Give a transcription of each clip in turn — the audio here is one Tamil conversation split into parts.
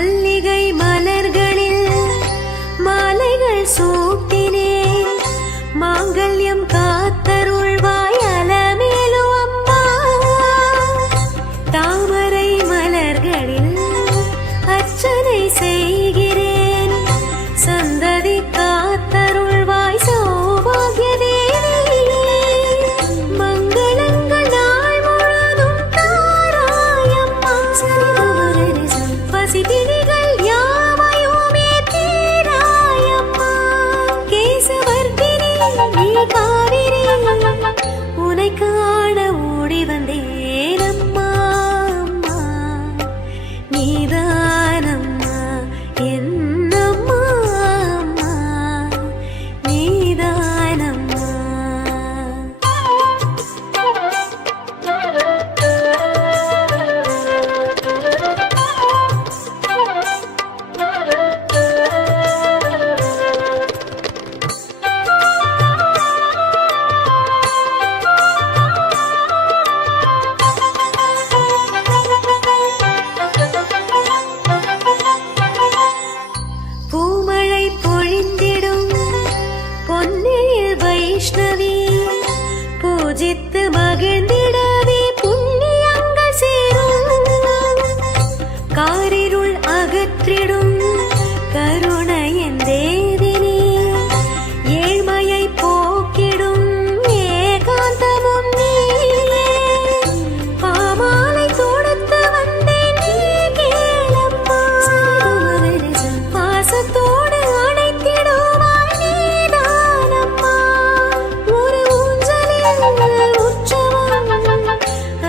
மல்லிகை மலர்களில் மாலைகள் சூட்டினேன் மாங்கல்யம் காத்தருள்வாய் அலமேலு அம்மா. தாமரை மலர்களில் அர்ச்சனை செய்கிறேன் சந்ததி காத்தருள்வாய் சௌபாகிய தேவி. மங்களங்கள் நாள் முழுதும் தாராயம்மா. பசிபிணிகள் யாவையுமே தீராயம்மா. கேசவர்த்தினி நீ காவிரி உனை காண ஓடி வந்தேன் அம்மா. அம்மா நீதானம்மா என்னம்மா. அம்மா நீதானம்மா. பூமழை பொழிந்திடும் பொன்னில் வைஷ்ணவி பூஜித்து மகிழ்ந்திடவே புண்ணியங்கள் சேரும். காரிருள் அகற்றிடும் கருணையின் தேவினி ஏழ்மையை போக்கிடும் ஏகாந்தமும் நீயே. பாமாலை தொடுத்து வந்தேன் நீ கேளம்மா. பாசத்தோடு அணைத்திடுவாய் நீதானம்மா. ஒரு ஊஞ்சலில் உற்சவம்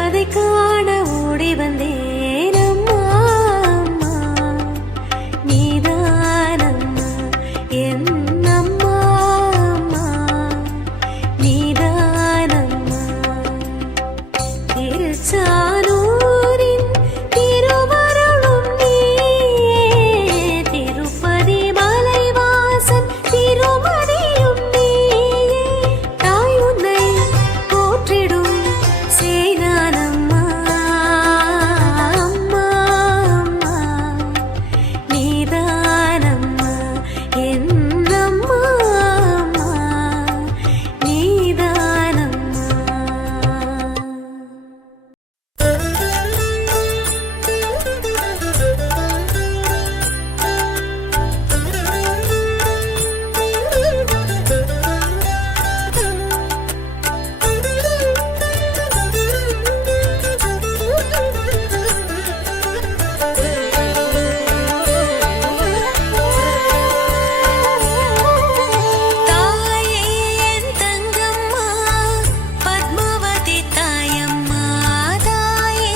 அதை காண ஓடி வந்தேன் அம்மா. அம்மா நீதானம்மா என்னம்மா. அம்மா நீதானம்மா. திருச்சானூரின் திருவருளும் நீயே. திருப்பதி மலைவாசன் திருமதியும் நீயே. தாய் உன்னை போற்றிடும் சேனானம்மா. அம்மா அம்மா நீதானம்மா என்னம்மா. அம்மா நீதானம்மா. தாயே என் தங்கம்மா பத்மாவதி தாயம்மா. தாயே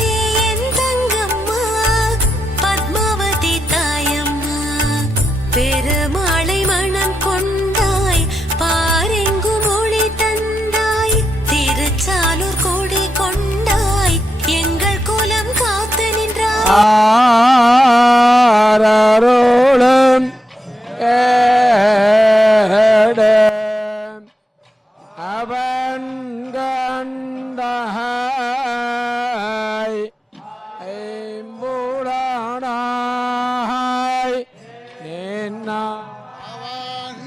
என் தங்கம்மா பத்மாவதி தாயம்மா. பெருமாளை மனம் கொண்டாய் பாரெங்கும் ஒளி தந்தாய். திருச்சாலூர் கொடி கொண்டாய் எங்கள் குலம் காத்து நின்றாய். ஆரோளும் ஏடம் அவன் கண்டாய் ஐம்புலனாய் நின்னா அவன்